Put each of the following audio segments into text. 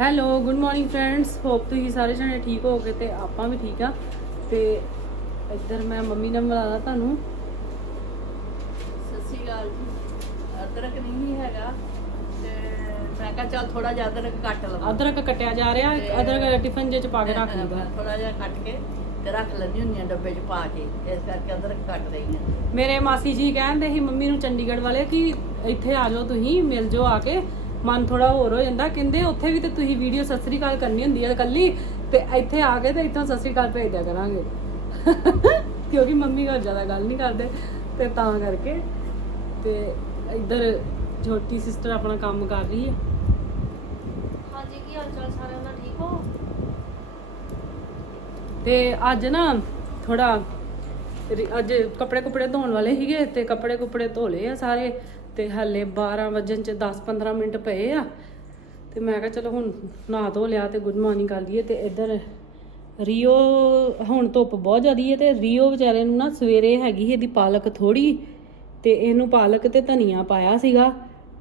Hello good morning friends, hop ਤੁਸੀਂ ਸਾਰੇ ਜਣੇ ਠੀਕ ਹੋਗੇ ਤੇ ਆਪਾਂ ਵੀ ਠੀਕ ਆ। ਤੇ ਇੱਧਰ ਮੈਂ ਮੰਮੀ ਨਾਲ ਮਿਲਾਦਾ ਤੁਹਾਨੂੰ। ਸਤਿ ਸ਼੍ਰੀ ਅਕਾਲ ਜੀ। ਅਦਰਕ ਨਹੀਂ ਹੈਗਾ ਤੇ ਮੈਂ ਕਿਹਾ ਚੱਲ ਥੋੜਾ ਜਿਹਾ ਅਦਰਕ ਕੱਟ ਲਵਾਂ। ਅਦਰਕ ਕੱਟਿਆ ਜਾ ਰਿਹਾ, ਅਦਰਕ ਟਿਫਨ ਜੇ ਚ ਪਾ ਕੇ ਰੱਖ ਲਈਦਾ। ਥੋੜਾ ਜਿਹਾ ਕੱਟ ਕੇ ਤੇ ਰੱਖ ਲੈਂਦੀ ਹੁੰਦੀ ਆ ਡੱਬੇ 'ਚ ਪਾ ਕੇ, ਇਸ ਕਰਕੇ ਅਦਰਕ ਕੱਟ ਰਹੀ ਹਾਂ। ਮੇਰੇ ਮਾਸੀ ਜੀ ਕਹਿੰਦੇ ਸੀ ਮੰਮੀ ਨੂੰ ਚੰਡੀਗੜ੍ਹ ਵਾਲੇ ਕਿ ਇੱਥੇ ਆ ਜਾਓ, ਤੁਸੀਂ ਮਿਲ ਜਾਓ ਆ ਕੇ, ਮਨ ਥੋੜਾ ਹੋਰ ਹੋ ਜਾਂਦਾ। ਕਹਿੰਦੇ ਉੱਥੇ ਵੀ ਤੇ ਤੁਸੀਂ ਵੀਡੀਓ ਸਤਿ ਸ੍ਰੀ ਅਕਾਲ ਕਰਨੀ ਹੁੰਦੀ ਹੈ ਇਕੱਲੀ, ਤੇ ਇੱਥੇ ਆ ਕੇ ਤੇ ਇੱਥੋਂ ਸਤਿ ਸ੍ਰੀ ਅਕਾਲ ਭੇਜ ਦਿਆ ਕਰਾਂਗੇ ਕਿਉਂਕਿ ਮੰਮੀ ਘਰ ਜ਼ਿਆਦਾ ਗੱਲ ਨਹੀਂ ਕਰਦੇ ਤੇ ਤਾਂ ਕਰਕੇ। ਤੇ ਇੱਧਰ ਛੋਟੀ ਸਿਸਟਰ ਆਪਣਾ ਕੰਮ ਕਰ ਰਹੀ ਹੈ। ਹਾਂਜੀ, ਕੀ ਹਾਲ ਚਾਲ ਸਾਰਿਆਂ ਦਾ? ਠੀਕ ਹੋ? ਤੇ ਅੱਜ ਨਾ ਥੋੜਾ ਅੱਜ ਕੱਪੜੇ ਕੁਪੜੇ ਧੋਣ ਵਾਲੇ ਸੀਗੇ ਤੇ ਕੱਪੜੇ ਕੁਪੜੇ ਧੋ ਲਏ ਆ ਸਾਰੇ, ਤੇ ਹਲੇ 12 ਵਜਣ ਚ 10-15 ਮਿੰਟ ਪਏ ਆ। ਤੇ ਮੈਂ ਕਿਹਾ ਚਲੋ ਹੁਣ ਨਹਾ ਧੋ ਲਿਆ ਤੇ ਗੁੱਡ ਮਾਰਨਿੰਗ ਕਰ ਲਈਏ। ਤੇ ਇੱਧਰ ਰੀਓ, ਹੁਣ ਧੁੱਪ ਬਹੁਤ ਜ਼ਿਆਦੀ ਹੈ ਤੇ ਰੀਓ ਵਿਚਾਰੇ ਨੂੰ ਨਾ ਸਵੇਰੇ ਹੈਗੀ ਇਹਦੀ ਪਾਲਕ ਥੋੜੀ, ਤੇ ਇਹਨੂੰ ਪਾਲਕ ਤੇ ਧਨੀਆ ਪਾਇਆ ਸੀਗਾ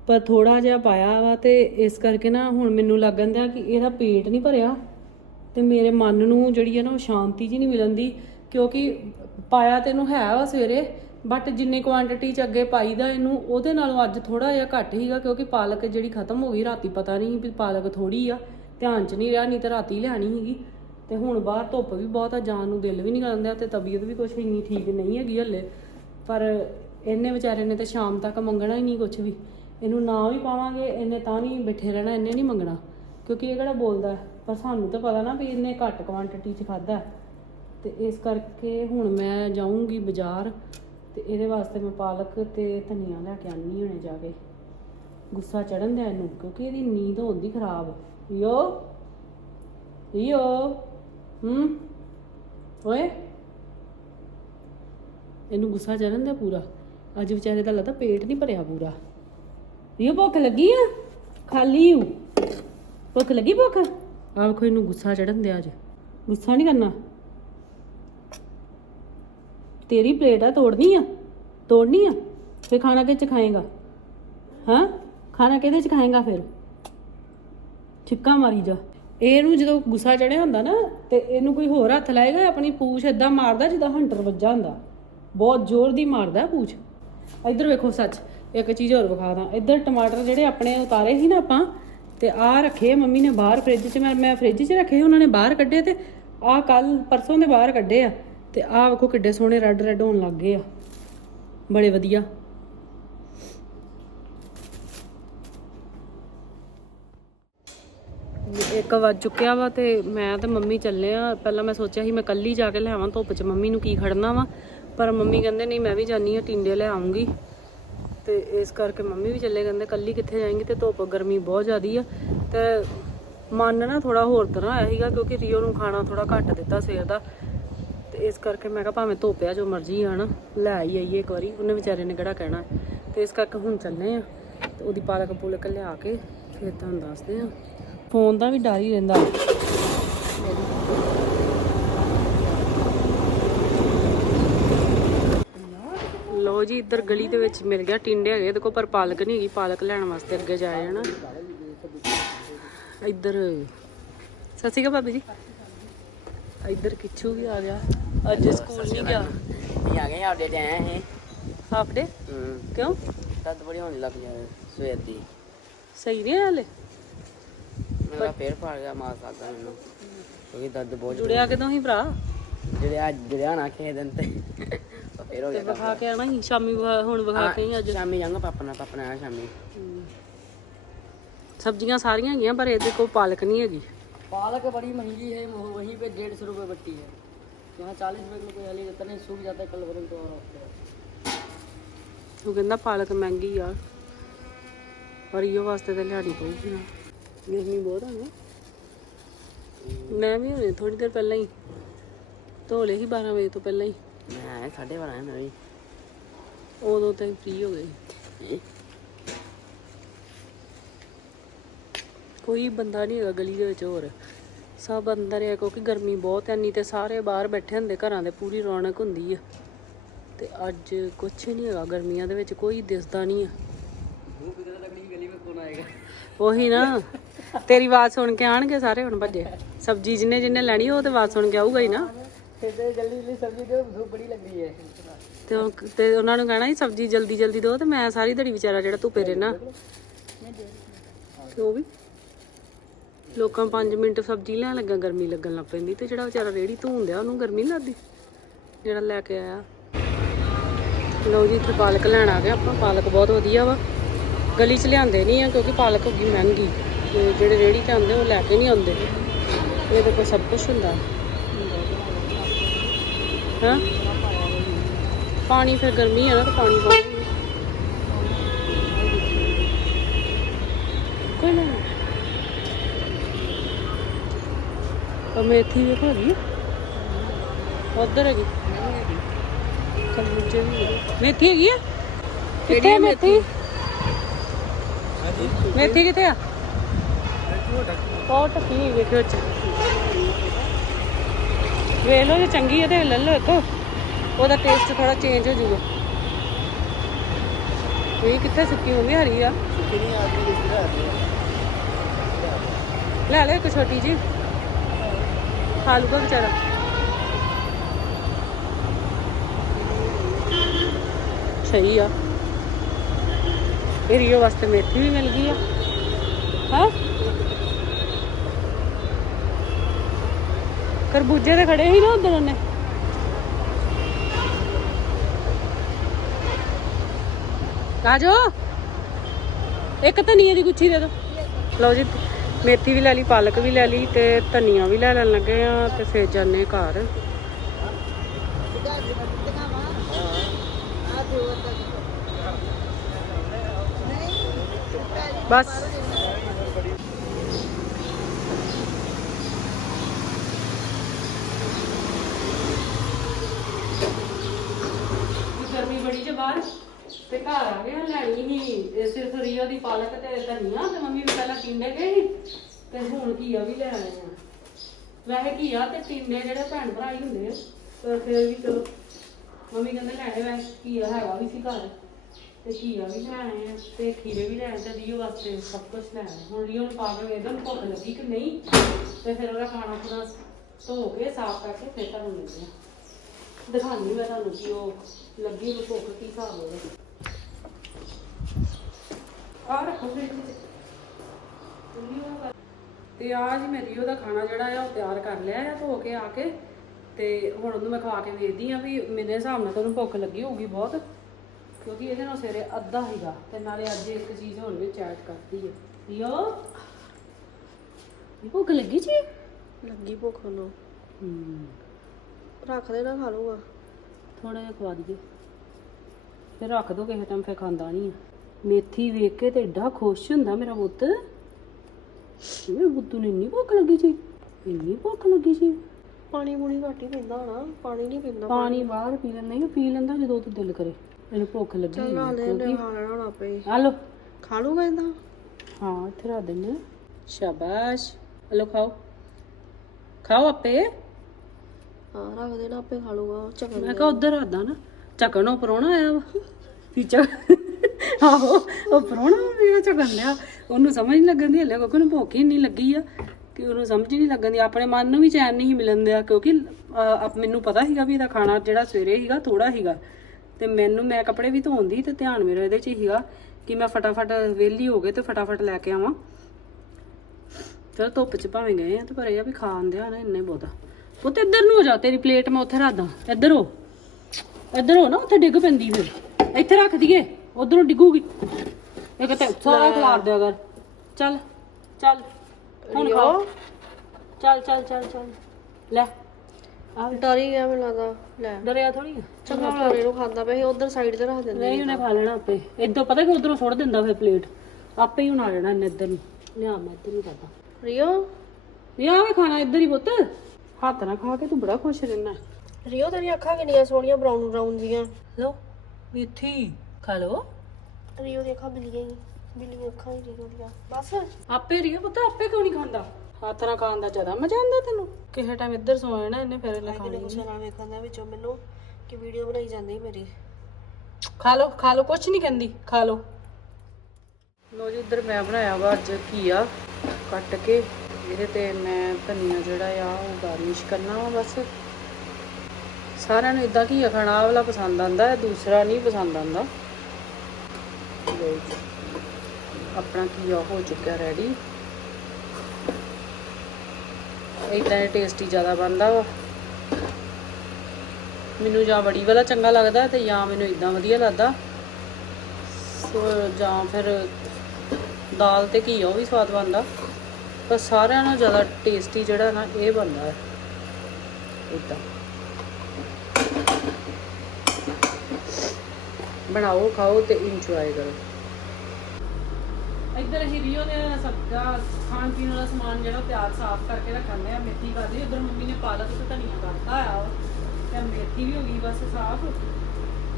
ਪਰ ਥੋੜਾ ਜਿਹਾ ਪਾਇਆ ਵਾ, ਤੇ ਇਸ ਕਰਕੇ ਨਾ ਹੁਣ ਮੈਨੂੰ ਲੱਗਣ ਦਿਆ ਕਿ ਇਹਦਾ ਪੇਟ ਨਹੀਂ ਭਰਿਆ ਤੇ ਮੇਰੇ ਮਨ ਨੂੰ ਜਿਹੜੀ ਹੈ ਨਾ ਉਹ ਸ਼ਾਂਤੀ ਜੀ ਨਹੀਂ ਮਿਲਣ ਦੀ। ਕਿਉਂਕਿ ਪਾਇਆ ਤੇ ਇਹਨੂੰ ਹੈ ਵਾ ਸਵੇਰੇ, ਬਟ ਜਿੰਨੀ ਕੁਆਂਟੀਟੀ ਚ ਅੱਗੇ ਪਾਈਦਾ ਇਹਨੂੰ ਉਹਦੇ ਨਾਲੋਂ ਅੱਜ ਥੋੜਾ ਜਿਹਾ ਘੱਟ ਸੀਗਾ, ਕਿਉਂਕਿ ਪਾਲਕ ਜਿਹੜੀ ਖਤਮ ਹੋ ਗਈ ਰਾਤੀ, ਪਤਾ ਨਹੀਂ ਵੀ ਪਾਲਕ ਥੋੜੀ ਆ, ਧਿਆਨ ਚ ਨਹੀਂ ਰਿਹਾ, ਨਹੀਂ ਤਾਂ ਰਾਤੀ ਲੈਣੀ ਸੀਗੀ। ਤੇ ਹੁਣ ਬਾਹਰ ਧੁੱਪ ਵੀ ਬਹੁਤ ਆ, ਜਾਣ ਨੂੰ ਦਿਲ ਵੀ ਨਹੀਂ ਕਰਨ ਦਿਆ ਤੇ ਤਬੀਅਤ ਵੀ ਕੁਛ ਇੰਨੀ ਠੀਕ ਨਹੀਂ ਹੈਗੀ ਹਲੇ। ਪਰ ਇਹਨੇ ਵਿਚਾਰੇ ਨੇ ਤੇ ਸ਼ਾਮ ਤੱਕ ਮੰਗਣਾ ਹੀ ਨਹੀਂ ਕੁਛ ਵੀ, ਇਹਨੂੰ ਨਾ ਵੀ ਪਾਵਾਂਗੇ ਇਹਨੇ ਤਾਂ ਨਹੀਂ ਬੈਠੇ ਰਹਿਣਾ, ਇਹਨੇ ਨਹੀਂ ਮੰਗਣਾ ਕਿਉਂਕਿ ਇਹ ਕਿਹੜਾ ਬੋਲਦਾ। ਪਰ ਸਾਨੂੰ ਤਾਂ ਪਤਾ ਨਾ ਵੀ ਇਹਨੇ ਘੱਟ ਕੁਆਂਟੀਟੀ 'ਚ ਖਾਧਾ, ਤੇ ਇਸ ਕਰਕੇ ਹੁਣ ਮੈਂ ਜਾਊਂਗੀ ਬਾਜ਼ਾਰ ਤੇ ਇਹਦੇ ਵਾਸਤੇ ਮੈਂ ਪਾਲਕ ਤੇ ਧਨੀਆ ਲੈ ਕੇ ਆਉਣੀ ਹੁਣੇ ਜਾ ਕੇ। ਗੁੱਸਾ ਚੜਨ ਦਿਆ ਇਹਨੂੰ ਕਿਉਂਕਿ ਇਹਦੀ ਨੀਂਦ ਹੁੰਦੀ ਖਰਾਬ। ਯੋ ਓਏ, ਇਹਨੂੰ ਗੁੱਸਾ ਚੜਨ ਦਿਆ ਪੂਰਾ। ਅੱਜ ਵਿਚਾਰੇ ਦਾ ਲੱਗਦਾ ਪੇਟ ਨਹੀਂ ਭਰਿਆ ਪੂਰਾ। ਇਹ ਭੁੱਖ ਲੱਗੀ ਆ, ਖਾਲੀ ਹੂੰ, ਭੁੱਖ ਲੱਗੀ, ਭੁੱਖ ਆ ਵੇਖੋ। ਇਹਨੂੰ ਗੁੱਸਾ ਚੜਨ ਦਿਆ, ਅੱਜ ਗੁੱਸਾ ਨਹੀਂ ਕਰਨਾ। ਤੇਰੀ ਪਲੇਟ ਆ, ਤੋੜਨੀ ਆ ਫਿਰ ਖਾਣਾ ਕਿਹਦੇ ਚ ਖਾਏਗਾ? ਹਾਂ, ਖਾਣਾ ਕਿਹਦੇ ਚ ਖਾਏਗਾ ਫਿਰ? ਛਿੱਕਾ ਮਾਰੀ ਜਾ। ਇਹਨੂੰ ਜਦੋਂ ਗੁੱਸਾ ਚੜਿਆ ਹੁੰਦਾ ਨਾ ਤੇ ਇਹਨੂੰ ਕੋਈ ਹੋਰ ਹੱਥ ਲਾਏਗਾ, ਆਪਣੀ ਪੂਛ ਏਦਾਂ ਮਾਰਦਾ ਜਿੱਦਾਂ ਹੰਟਰ ਵੱਜਾ ਹੁੰਦਾ, ਬਹੁਤ ਜ਼ੋਰ ਦੀ ਮਾਰਦਾ ਪੂਛ। ਇੱਧਰ ਵੇਖੋ, ਸੱਚ ਇੱਕ ਚੀਜ਼ ਹੋਰ ਵਿਖਾ ਦਾਂ। ਇੱਧਰ ਟਮਾਟਰ ਜਿਹੜੇ ਆਪਣੇ ਉਤਾਰੇ ਸੀ ਨਾ ਆਪਾਂ, ਤੇ ਆਹ ਰੱਖੇ ਮੰਮੀ ਨੇ ਬਾਹਰ ਫ੍ਰਿਜ 'ਚ। ਮੈਂ ਫ੍ਰਿਜ 'ਚ ਰੱਖੇ, ਉਹਨਾਂ ਨੇ ਬਾਹਰ ਕੱਢੇ, ਤੇ ਆਹ ਕੱਲ ਪਰਸੋਂ ਦੇ ਬਾਹਰ ਕੱਢੇ ਆ। ਤੇ ਆਹ ਵੇਖੋ ਕਿੱਡੇ ਸੋਹਣੇ ਰੈੱਡ ਹੋਣ ਲੱਗ ਗਏ ਆ, ਬੜੇ ਵਧੀਆ। ਇੱਕ ਵੱਜ ਚੁੱਕਿਆ ਵਾ ਤੇ ਮੈਂ ਤੇ ਮੰਮੀ ਚੱਲੇ ਆ। ਪਹਿਲਾਂ ਮੈਂ ਸੋਚਿਆ ਸੀ ਮੈਂ ਕੱਲੀ ਜਾ ਕੇ ਲੈ ਆਵਾਂ ਧੁੱਪ 'ਚ, ਮੰਮੀ ਨੂੰ ਕੀ ਖੜਨਾ ਵਾ, ਪਰ ਮੰਮੀ ਕਹਿੰਦੇ ਨਹੀਂ ਮੈਂ ਵੀ ਜਾਨੀ ਆ, ਟਿੰਡੇ ਲੈ ਆਉਂਗੀ। ਤੇ ਇਸ ਕਰਕੇ ਮੰਮੀ ਵੀ ਚੱਲੇ, ਕਹਿੰਦੇ ਕੱਲੀ ਕਿੱਥੇ ਜਾਏਂਗੀ, ਤੇ ਧੁੱਪ ਗਰਮੀ ਬਹੁਤ ਜ਼ਿਆਦੀ ਆ। ਤੇ ਮਨ ਨਾ ਥੋੜਾ ਹੋਰ ਤਰ੍ਹਾਂ ਆਇਆ ਸੀਗਾ ਕਿਉਂਕਿ ਰੀਓ ਨੂੰ ਖਾਣਾ ਥੋੜਾ ਘੱਟ ਦਿੱਤਾ ਸਵੇਰ ਦਾ, ਤੇ ਇਸ ਕਰਕੇ ਮੈਂ ਕਿਹਾ ਭਾਵੇਂ ਧੁੱਪ ਆ ਜੋ ਮਰਜ਼ੀ ਆ ਨਾ, ਲੈ ਹੀ ਆਈਏ ਇੱਕ ਵਾਰੀ, ਉਹਨੇ ਵਿਚਾਰੇ ਨੇ ਕਿਹੜਾ ਕਹਿਣਾ। ਤੇ ਇਸ ਕਰਕੇ ਹੁਣ ਚੱਲੇ ਆ ਤੇ ਉਹਦੀ ਪਾਲਕ ਪੂਲਕ ਲਿਆ ਕੇ ਫਿਰ ਤੁਹਾਨੂੰ ਦੱਸਦੇ ਆ। ਫੋਨ ਦਾ ਵੀ ਡਰ ਹੀ ਰਹਿੰਦਾ। ਲੋ ਜੀ, ਇੱਧਰ ਗਲੀ ਦੇ ਵਿੱਚ ਮਿਲ ਗਿਆ ਟਿੰਡੇ ਹੈਗੇ ਦੇਖੋ, ਪਰ ਪਾਲਕ ਨਹੀਂ ਹੈਗੀ। ਪਾਲਕ ਲੈਣ ਵਾਸਤੇ ਅੱਗੇ ਜਾਇਆ ਜਾਣਾ। ਇੱਧਰ ਸਤਿ ਸ਼੍ਰੀ ਅਕਾਲ ਭਾਬੀ ਜੀ। ਇੱਧਰ ਕਿੱਛੂ ਵੀ ਆ ਗਿਆ, ਅੱਜ ਸਕੂਲ ਨਹੀਂ ਗਿਆ। ਨਹੀਂ ਆ ਗਏ ਆਪਦੇ ਤੇ ਆਏ ਹੈ ਹਾਫ ਡੇ ਕਿਉਂ? ਦਰਦ ਬੜੀ ਹੋਣ ਲੱਗ ਜਾਏ ਸਵੇਰ ਦੀ। ਸਹੀ ਨਹੀਂ ਹਾਲੇ? ਮੇਰਾ ਫੇਰ ਫੜ ਗਿਆ ਮਾਸ ਆਗਾ ਮੈਨੂੰ, ਕਿਉਂਕਿ ਦਰਦ ਬਹੁਤ ਜੁੜਿਆ ਕਿਦੋਂ ਸੀ ਭਰਾ? ਜਿਹੜੇ ਅੱਜ ਜੁੜਿਆ ਨਾ ਖੇ ਦਿਨ ਤੇ ਫੇਰ ਹੋ ਗਿਆ। ਵਿਖਾ ਕੇ ਆਣਾ ਸੀ ਸ਼ਾਮੀ, ਹੁਣ ਵਿਖਾ ਕੇ ਹੀ ਅੱਜ ਸ਼ਾਮੀ ਜਾਊਂਗਾ। ਪਾਪਾ ਨਾਲ ਆਇਆ ਸ਼ਾਮੀ। सब्जियां सारियां हैं पर ये को पालक नहीं हैगी। पालक बड़ी महंगी है, वहीं पे 150 रुपये बट्टी है, यहाँ 40 रुपये किलो कोई देता नहीं, सूख जाता है कल वरन तो। वो कहता पालक महंगी यार, पर इो वास्ते तो लियानी पऊगी ना, गर्मी बहुत है ना। मैं भी हुणे थोड़ी देर पहले ही धो ले ही 12 बजे तो पहले ही। मैं आया 12:30 आया मैं भी, उदों तो फ्री हो गए। कोई बंदा नहीं है गली के विच, होर सब अंदर है क्योंकि गर्मी बहुत है। नहीं तो सारे बाहर बैठे होंदे, घरां दे पूरी रौनक हुंदी है। ते अज कुछ नहीं है, गर्मियां दे विच कोई दिसदा नहीं है। वही ना, ਤੇਰੀ ਆਵਾਜ਼ ਸੁਣ ਕੇ ਆਣਗੇ ਸਾਰੇ ਹੁਣ ਭੱਜੇ। ਸਬਜ਼ੀ ਜਿਹਨੇ ਜਿਹਨੇ ਲੈਣੀ ਉਹ ਤੇ ਆਵਾਜ਼ ਸੁਣ ਕੇ ਆਊਗਾ ਹੀ ਨਾ। ਜਲਦੀ ਸਬਜ਼ੀ ਦਿਓ, ਭੁੱਖ ਬੜੀ ਲੱਗੀ ਹੈ। ਤੇ ਉਹਨਾਂ ਨੂੰ ਕਹਿਣਾ ਸੀ ਸਬਜ਼ੀ ਜਲਦੀ ਜਲਦੀ ਦਿਓ ਤੇ ਮੈਂ ਸਾਰੀ ਦਿਹਾੜੀ ਵਿਚਾਰਾ ਜਿਹੜਾ ਧੁੱਪੇ ਰਹਿਣਾ ਤੇ ਉਹ ਵੀ ਲੋਕਾਂ 5 ਮਿੰਟ ਸਬਜ਼ੀ ਲੈਣ ਲੱਗਾ ਗਰਮੀ ਲੱਗਣ ਲੱਗ ਪੈਂਦੀ ਤੇ ਜਿਹੜਾ ਵਿਚਾਰਾ ਰੇੜੀ ਧੂੰਦਿਆ ਉਹਨੂੰ ਗਰਮੀ ਨੀ ਲੱਗਦੀ ਜਿਹੜਾ ਲੈ ਕੇ ਆਇਆ। ਲਓ ਜੀ ਇੱਥੇ ਪਾਲਕ ਲੈਣ ਆ ਗਏ ਆਪਾਂ। ਪਾਲਕ ਬਹੁਤ ਵਧੀਆ ਵਾ, ਗਲੀ 'ਚ ਲਿਆਂਦੇ ਨਹੀਂ ਆ ਕਿਉਂਕਿ ਪਾਲਕ ਹੋ ਗਈ ਮਹਿੰਗੀ ਤੇ ਜਿਹੜੇ ਰੇੜੀ 'ਤੇ ਆਉਂਦੇ ਉਹ ਲੈ ਕੇ ਨਹੀਂ ਆਉਂਦੇ। ਇਹਦੇ ਕੋਲ ਸਭ ਕੁਝ ਹੁੰਦਾ ਹਾਂ। ਪਾਣੀ ਫਿਰ ਗਰਮੀ ਆ ਨਾ ਤਾਂ ਪਾਣੀ ਪਾਣੀ ਕੋਈ ਨਾ। ਉਹ ਮੇਥੀ ਵੇਖੋ ਹੈਗੀ ਉਧਰ ਹੈਗੀ ਖਰਬੂਜੇ ਵੀ ਮੇਥੀ ਹੈਗੀ ਆ। ਕਿੱਥੇ ਮੇਥੀ? ਮੇਥੀ ਕਿੱਥੇ ਆ? ਉਹ ਟੱਕੀ ਵੇਖੋ ਚ ਵੇਖ ਲਓ ਜੇ ਚੰਗੀ ਹੈ ਤੇ ਲੈ ਲਓ ਇੱਕ, ਉਹਦਾ ਟੇਸਟ ਥੋੜਾ ਚੇਂਜ ਹੋ ਜਾਊਗਾ। ਇਹ ਕਿੱਥੇ ਸੁੱਕੀ ਮੰਮੀ? ਹਰੀ ਆ ਲੈ ਲੈ ਇੱਕ ਛੋਟੀ ਜੀ ਖਾ ਲੂਗਾ ਵਿਚਾਰਾ। ਸਹੀ ਆ। ਇਹ ਰੀਓ ਵਾਸਤੇ ਮੇਥੀ ਵੀ ਮਿਲ ਗਈ ਆ। ਹਾਂ ਖਰਬੂਜੇ ਤੇ ਖੜੇ ਸੀ ਨਾ ਉਧਰ ਉਹਨੇ। ਆਜੋ ਇੱਕ ਧਨੀਏ ਦੀ ਗੁੱਛੀ ਦੇ ਦੋ। ਲਓ ਜੀ ਮੇਥੀ ਵੀ ਲੈ ਲਈ, ਪਾਲਕ ਵੀ ਲੈ ਲਈ ਤੇ ਧਨੀਆ ਵੀ ਲੈ ਲੈਣ ਲੱਗੇ ਆ ਤੇ ਫਿਰ ਜਾਂਦੇ ਘਰ। ਬਸ ਗਰਮੀ ਬੜੀ ਜੇ ਬਾਹਰ ਤੇ ਘਰ ਆ ਗਏ। ਲੈਣੀ ਸੀ ਸਿਰਫ ਰੀਓ ਦੀ ਪਾਲਕ ਤੇ ਧਨੀਆ ਤੇ ਮੰਮੀ ਵੀ ਪਹਿਲਾਂ ਟਿੰਡੇ ਗਏ ਸੀ ਤੇ ਹੁਣ ਘੀਆ ਵੀ ਲੈ ਆਏ ਆ। ਵੈਸੇ ਘੀਆ ਤੇ ਟਿੰਡੇ ਜਿਹੜੇ ਭੈਣ ਭਰਾ ਹੀ ਹੁੰਦੇ ਆ ਪਰ ਫਿਰ ਵੀ ਚਲੋ ਮੰਮੀ ਕਹਿੰਦੇ ਲੈਣੇ। ਵੈਸੇ ਘੀਆ ਹੈਗਾ ਵੀ ਸੀ ਘਰ ਤੇ ਘੀਆ ਵੀ ਲੈ ਆਏ ਆ ਤੇ ਖੀਰੇ ਵੀ ਲੈ ਆਏ ਤੇ ਰੀਓ ਵਾਸਤੇ ਸਭ ਕੁਝ ਲੈ ਆਏ। ਹੁਣ ਰੀਓ ਨੂੰ ਪਾ ਕੇ ਵੇਖਦਾ ਭੁੱਖ ਲੱਗੀ ਕਿ ਨਹੀਂ ਤੇ ਫਿਰ ਉਹਦਾ ਖਾਣਾ ਖੁਣਾ ਧੋ ਕੇ ਸਾਫ਼ ਕਰਕੇ ਫਿਰ ਤੁਹਾਨੂੰ ਮਿਲਦੇ ਆ। ਦਿਖਾਉਂਦੀ ਮੈਂ ਤੁਹਾਨੂੰ ਕਿ ਉਹ ਲੱਗੀ ਨੂੰ ਭੁੱਖ ਕੀ ਹਿਸਾਬ ਹੋਵੇ। ਆ ਰੱਖੋ ਤੇ ਆ ਜੀ ਮੈਂ ਰੀਓ ਦਾ ਖਾਣਾ ਜਿਹੜਾ ਆ ਉਹ ਤਿਆਰ ਕਰ ਲਿਆ ਆ ਧੋ ਕੇ ਆ ਕੇ ਤੇ ਹੁਣ ਉਹਨੂੰ ਮੈਂ ਖਵਾ ਕੇ ਵੇਖਦੀ ਆ ਵੀ ਮੇਰੇ ਹਿਸਾਬ ਨਾਲ ਤੁਹਾਨੂੰ ਭੁੱਖ ਲੱਗੀ ਹੋਊਗੀ ਬਹੁਤ ਕਿਉਂਕਿ ਇਹਦੇ ਨਾਲ ਸਵੇਰੇ ਅੱਧਾ ਸੀਗਾ ਤੇ ਨਾਲੇ ਅੱਜ ਇੱਕ ਚੀਜ਼ ਹੋਰ ਵਿੱਚ ਐਡ ਕਰਤੀ ਹੈ। ਰੀਓ ਭੁੱਖ ਲੱਗੀ ਜੀ? ਲੱਗੀ ਭੁੱਖ ਨੂੰ। ਰੱਖ ਦੇ ਨਾ, ਖਾ ਲੂਗਾ ਥੋੜਾ ਜਿਹਾ ਖਵਾ ਦਈਏ ਫਿਰ ਰੱਖ ਦੋ ਕਿਸੇ ਟਾਈਮ ਫਿਰ ਖਾਂਦਾ ਨਹੀਂ। ਮੇਥੀ ਵੇਖ ਕੇ ਤੇ ਏਡਾ ਖੁਸ਼ ਹੁੰਦਾ ਮੇਰਾ ਪੁੱਤ। ਮੇਰੇ ਪੁੱਤ ਨੂੰ ਇੰਨੀ ਭੁੱਖ ਲੱਗੀ ਸੀ, ਇੰਨੀ ਭੁੱਖ ਲੱਗੀ ਸੀ। ਪਾਣੀ ਪੂਣੀ ਘੱਟ ਹੀ ਪੀਂਦਾ ਹੋਣਾ। ਪਾਣੀ ਨਹੀਂ ਪੀਂਦਾ। ਪਾਣੀ ਬਾਹਰ ਪੀ ਲੈਂਦਾ ਨਹੀਂ ਪੀ ਲੈਂਦਾ ਜਦੋਂ ਤੂੰ ਦਿਲ ਕਰੇ। ਇਹਨੂੰ ਭੁੱਖ ਲੱਗੀ ਚੱਲ ਖਾ ਲੈਣਾ ਹੁਣ ਆਪੇ। ਆ ਲੋ ਖਾ ਲੂਗਾ ਇਹਦਾ। ਹਾਂ ਇੱਥੇ ਰੱਖ ਦਿੰਦੇ ਆ। ਸ਼ਾਬਾਸ਼ ਹਲੋ ਖਾਓ ਖਾਓ ਆਪੇ। ਹਾਂ ਰੱਖ ਦੇਣਾ ਆਪੇ ਖਾ ਲੂਗਾ। ਚੱਕਣ ਮੈਂ ਕਿਹਾ ਉਧਰ ਰੱਖਦਾ ਨਾ ਝਕਣ ਉਹ ਪਰੋਣਾ ਆਇਆ ਵਾ ਪੀਚਾ। ਆਹੋ ਉਹ ਪਰੋਣਾ ਜਿਹੜਾ ਝਕਣ ਲਿਆ ਉਹਨੂੰ ਸਮਝ ਨਹੀਂ ਲੱਗਣ ਦੀ ਹਲੇ ਕਿਉਂਕਿ ਉਹਨੂੰ ਭੁੱਖ ਹੀ ਨਹੀਂ ਲੱਗੀ ਆ ਕਿ ਉਹਨੂੰ ਸਮਝ ਨਹੀਂ ਲੱਗਣ ਦੀ। ਆਪਣੇ ਮਨ ਨੂੰ ਵੀ ਚੈਨ ਨਹੀਂ ਮਿਲਣ ਦਿਆ ਕਿਉਂਕਿ ਮੈਨੂੰ ਪਤਾ ਸੀਗਾ ਵੀ ਇਹਦਾ ਖਾਣਾ ਜਿਹੜਾ ਸਵੇਰੇ ਸੀਗਾ ਥੋੜਾ ਸੀਗਾ ਤੇ ਮੈਂ ਕੱਪੜੇ ਵੀ ਧੋਂਦੀ ਤੇ ਧਿਆਨ ਮੇਰਾ ਇਹਦੇ 'ਚ ਹੀ ਸੀਗਾ ਕਿ ਮੈਂ ਫਟਾਫਟ ਵਿਹਲੀ ਹੋ ਗਏ ਤੇ ਫਟਾਫਟ ਲੈ ਕੇ ਆਵਾਂ। ਚਲੋ ਧੁੱਪ 'ਚ ਭਾਵੇਂ ਗਏ ਆ ਤੇ ਪਰ ਇਹ ਆ ਵੀ ਖਾਣ ਦਿਆ ਨਾ ਇੰਨੇ ਬਹੁਤਾ। ਪੁੱਤ ਇੱਧਰ ਨੂੰ ਹੋ ਜਾ, ਤੇਰੀ ਪਲੇਟ ਮੈਂ ਉੱਥੇ ਰੱਖਦਾ। ਇੱਧਰ ਹੋ ਨਾ, ਉੱਥੇ ਡਿੱਗ ਪੈਂਦੀ ਫਿਰ। ਇੱਥੇ ਰੱਖ ਦਈਏ ਉਧਰੋਂ ਡਿੱਗੂਗੀ। ਇੱਕ ਤੇ ਸਾਰਾ ਖਿਲਾਰ ਦਿਆ ਕਰ। ਚੱਲ ਚੱਲ ਹੁਣ ਖਾਓ। ਚੱਲ ਲੈ ਆ ਡਰੀ ਗਿਆ ਮੈਨੂੰ ਲੱਗਦਾ। ਲੈ ਡਰਿਆ ਥੋੜੀ ਚੰਗਾ ਭਲਾ ਇਹਨੂੰ ਖਾਂਦਾ ਪਿਆ ਸੀ। ਉਧਰ ਸਾਈਡ ਤੇ ਰੱਖ ਦਿੰਦੇ। ਨਹੀਂ ਉਹਨੇ ਖਾ ਲੈਣਾ ਆਪੇ। ਏਦਾਂ ਪਤਾ ਕਿ ਉਧਰੋਂ ਸੁੱਟ ਦਿੰਦਾ ਫਿਰ ਪਲੇਟ ਆਪੇ ਹੀ ਹੁਣ ਆ ਜਾਣਾ ਇਹਨੇ ਇੱਧਰ ਨੂੰ। ਲਿਆ ਮੈਂ ਇੱਧਰ ਨੂੰ ਕਰਦਾ। ਰੀਓ ਵੀ ਖਾਣਾ ਇੱਧਰ ਹੀ ਪੁੱਤ। ਹੱਥ ਨਾਲ ਖਾ ਕੇ ਤੂੰ ਬੜਾ ਖੁਸ਼ ਰਹਿਣਾ। ਰੀਓ ਤੇਰੀਆਂ ਅੱਖਾਂ ਕਿੰਨੀਆਂ ਸੋਹਣੀਆਂ ਬਰਾਊਨ ਬਰਾਊਨ ਜੀਆਂ। ਲੋ ਮੇਥੀ ਖਾ ਲੋ। ਰੀਓ ਦੀਆਂ ਅੱਖਾਂ ਬਿੱਲੀਆਂ ਅੱਖਾਂ ਹੀ ਰੀਓ ਦੀਆਂ। ਬਸ ਆਪੇ ਰੀਓ ਪੁੱਤ ਆਪੇ ਕਿਉਂ ਨਹੀਂ ਖਾਂਦਾ? ਹੱਥ ਨਾਲ ਖਾਣ ਦਾ ਜ਼ਿਆਦਾ ਮਜ਼ਾ ਆਉਂਦਾ ਤੈਨੂੰ। ਕਿਸੇ ਟਾਈਮ ਇੱਧਰ ਸੌ ਜਾਣਾ ਇਹਨੇ ਫਿਰ ਖਾਣੀ। ਕੁਛ ਨਾ ਵੇਖਣ ਦਾ ਵਿੱਚੋਂ ਮੈਨੂੰ ਕਿ ਵੀਡੀਓ ਬਣਾਈ ਜਾਂਦੀ ਮੇਰੀ। ਖਾ ਲੋ ਕੁਛ ਨਹੀਂ ਕਹਿੰਦੀ ਖਾ ਲੋ। ਲੋ ਜੀ ਇੱਧਰ ਮੈਂ ਬਣਾਇਆ ਵਾ ਅੱਜ ਘੀਆ ਕੱਟ ਕੇ, ਇਹਦੇ ਤੇ ਮੈਂ ਧਨੀਆ ਜਿਹੜਾ ਆ ਉਹ ਗਾਰਨਿਸ਼ ਕਰਨਾ ਵਾ। ਬਸ ਸਾਰਿਆਂ ਨੂੰ ਇਦਾਂ ਘੀਆ ਖਾਣਾ ਆਹ ਵਾਲਾ ਪਸੰਦ ਆਉਂਦਾ ਹੈ, ਦੂਸਰਾ ਨਹੀਂ ਪਸੰਦ ਆਉਂਦਾ। ਲੋ ਜੀ ਆਪਣਾ ਘੀਆ ਹੋ ਚੁੱਕਿਆ ਰੈਡੀ। ਇਦਾਂ ਇਹ ਟੇਸਟੀ ਜ਼ਿਆਦਾ ਬਣਦਾ ਵਾ। ਮੈਨੂੰ ਜਾਂ ਵੜੀ ਵਾਲਾ ਚੰਗਾ ਲੱਗਦਾ ਤੇ ਜਾਂ ਮੈਨੂੰ ਇਦਾਂ ਵਧੀਆ ਲੱਗਦਾ। ਸੋ ਜਾਂ ਫਿਰ ਦਾਲ ਤੇ ਘੀਆ ਉਹ ਵੀ ਸਵਾਦ ਬਣਦਾ, ਪਰ ਸਾਰਿਆਂ ਨਾਲੋਂ ਜ਼ਿਆਦਾ ਟੇਸਟੀ ਜਿਹੜਾ ਨਾ ਇਹ ਬਣਦਾ ਹੈ ਇਦਾਂ। ਬਣਾਓ, ਖਾਓ ਤੇ ਇੰਜੋਏ ਕਰੋ। ਇੱਧਰ ਅਸੀਂ ਰੀਓ ਦੇ ਸਬਜ਼ਾ ਖਾਣ ਪੀਣ ਵਾਲਾ ਸਮਾਨ ਜਿਹੜਾ ਤਿਆਰ ਸਾਫ਼ ਕਰਕੇ ਰੱਖਣ ਦੇ ਆ। ਮੇਥੀ ਕਰ ਲਈ, ਉੱਧਰ ਮੰਮੀ ਨੇ ਪਾਲਕ ਤੇ ਧਨੀਆ ਕੱਟਤਾ ਆ ਤੇ ਮੇਥੀ ਵੀ ਹੋ ਗਈ ਬਸ ਸਾਫ਼।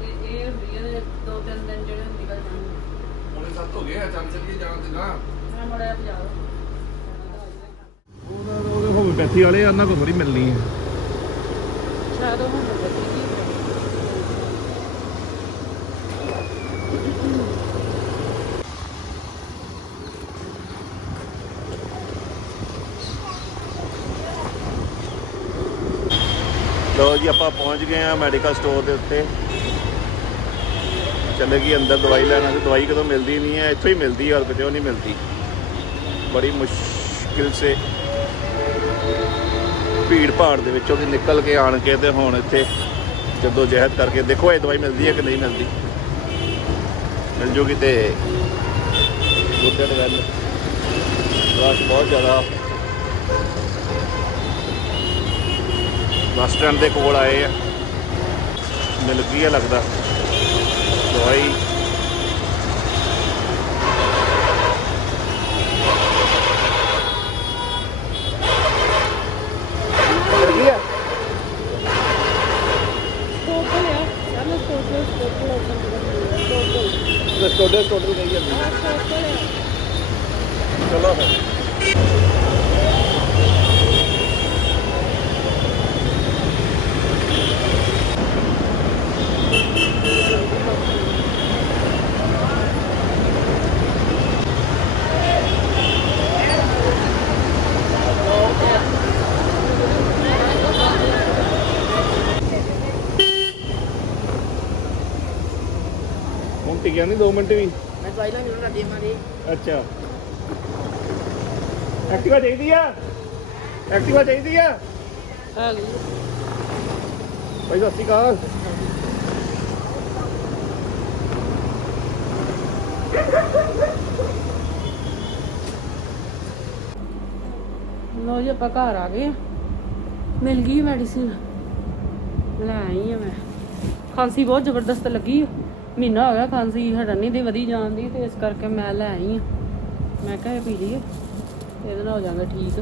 ਤੇ ਇਹ ਹੁੰਦੀ ਹੈ 2-3 ਦਿਨ ਜਿਹੜੇ ਨਿਕਲ ਜਾਣਗੇ। ਹੁਣੇ 7 ਹੋ ਗਏ ਆ, ਚੱਲ ਚੱਲੀਏ ਜਾਣ ਤੇ ਨਾ। ਮੈਂ ਮੜਿਆ ਬਜਾਓ ਉਹਦੇ ਹੋਮਿਓਪੈਥੀ ਵਾਲੇ ਆ, ਉਹਨਾਂ ਕੋਲ ਥੋੜੀ ਮਿਲਣੀ ਹੈ। ਸ਼ਾਇਦ ਉਹ ਹੁਣ ਬਦਲ ਗਈ। ਲੋ ਜੀ ਆਪਾਂ ਪਹੁੰਚ ਗਏ ਆ ਮੈਡੀਕਲ ਸਟੋਰ ਦੇ ਉੱਤੇ। ਚੱਲੇ ਗਈ ਅੰਦਰ ਦਵਾਈ ਲੈਣਾ ਤੇ ਦਵਾਈ ਕਦੋਂ ਮਿਲਦੀ ਨਹੀਂ ਹੈ, ਇੱਥੋਂ ਹੀ ਮਿਲਦੀ ਹੈ, ਔਰ ਕਿਤੇ ਨਹੀਂ ਮਿਲਦੀ। ਬੜੀ ਮੁਸ਼ਕਿਲ ਸੇ ਭੀੜ ਭਾੜ ਦੇ ਵਿੱਚੋਂ ਦੀ ਨਿਕਲ ਕੇ ਆਣ ਕੇ ਤੇ ਹੁਣ ਇੱਥੇ ਜਦੋਂ ਜਹਿਦ ਕਰਕੇ ਦੇਖੋ ਇਹ ਦਵਾਈ ਮਿਲਦੀ ਹੈ ਕਿ ਨਹੀਂ ਮਿਲਦੀ। ਮਿਲ ਜੂਗੀ ਤੇ ਗੁੱਡ ਗੱਲ। ਰਸ਼ ਬਹੁਤ ਜ਼ਿਆਦਾ। ਬੱਸ ਸਟੈਂਡ ਦੇ ਕੋਲ ਆਏ ਆ, ਮਿਲ ਗਈ ਹੈ ਲੱਗਦਾ ਦਵਾਈ। ਮਿਲ ਗਈ ਹੈ ਟੋਟਲ ਨਹੀਂ ਜਾਂਦੀ। ਚਲੋ ਫਿਰ ਹੁਣ ਟਿਕਿਆ ਨਹੀਂ 2 ਮਿੰਟ ਵੀ। ਮੈਂ ਦਵਾਈ ਲੈਣੀ ਉਹਨਾਂ ਦੀ ਮਾਰੀ। ਅੱਛਾ ਐਕਟਿਵਾ ਚਾਹੀਦੀ ਆ, ਐਕਟਿਵਾ ਚਾਹੀਦੀ ਆ ਹੈਗੀ ਭਾਈ। ਸਤਿ ਸ਼੍ਰੀ ਅਕਾਲ। ਲੋ ਜੀ ਆਪਾਂ ਘਰ ਆ ਗਏ। ਮਿਲ ਗਈ ਮੈਡੀਸਿਨ, ਲੈ ਆਈ ਆ ਮੈਂ। ਖਾਂਸੀ ਬਹੁਤ ਜ਼ਬਰਦਸਤ ਲੱਗੀ, ਮਹੀਨਾ ਹੋ ਗਿਆ ਖਾਂਸੀ ਹਟਣ ਨਹੀਂ ਦੀ, ਵਧੀ ਜਾਣ ਦੀ, ਤੇ ਇਸ ਕਰਕੇ ਮੈਂ ਲੈ ਆਈ ਆ। ਮੈਂ ਕਿਹਾ ਇਹ ਪੀ ਲਈਏ ਤੇ ਇਹਦੇ ਨਾਲ ਹੋ ਜਾਵਾਂਗਾ ਠੀਕ।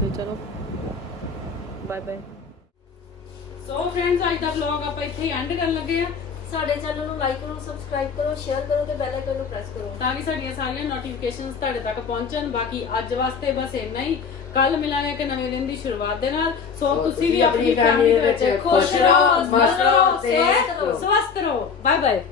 ਤੇ ਚਲੋ ਬਾਏ ਬਾਏ। ਸੋ ਫਰੈਂਡਸ ਅੱਜ ਦਾ ਵਲੌਗ ਆਪਾਂ ਇੱਥੇ ਐਂਡ ਕਰਨ ਲੱਗੇ ਆ। ਸਾਡੇ ਚੈਨਲ ਨੂੰ ਲਾਈਕ ਕਰੋ, ਸਬਸਕ੍ਰਾਈਬ ਕਰੋ, ਸ਼ੇਅਰ ਕਰੋ ਤੇ ਬੈਲ ਆਈਕਨ ਨੂੰ ਪ੍ਰੈਸ ਕਰੋ ਤਾਂ ਕਿ ਸਾਡੀਆਂ ਸਾਰੀਆਂ ਨੋਟੀਫਿਕੇਸ਼ਨਸ ਤੁਹਾਡੇ ਤੱਕ ਪਹੁੰਚਣ। ਬਾਕੀ ਅੱਜ ਵਾਸਤੇ ਬਸ ਇੰਨਾ ਹੀ। ਕੱਲ ਮਿਲਾਂਗੇ ਕਿ ਨਵੇਂ ਦਿਨ ਦੀ ਸ਼ੁਰੂਆਤ ਦੇ ਨਾਲ। ਸੋ ਤੁਸੀਂ ਵੀ ਆਪਣੀ ਫੈਮਿਲੀ ਦੇ ਵਿੱਚ ਖੁਸ਼ ਰਹੋ, ਮਸਤ ਰਹੋ, ਸਵਸਥ ਰਹੋ। Bye bye.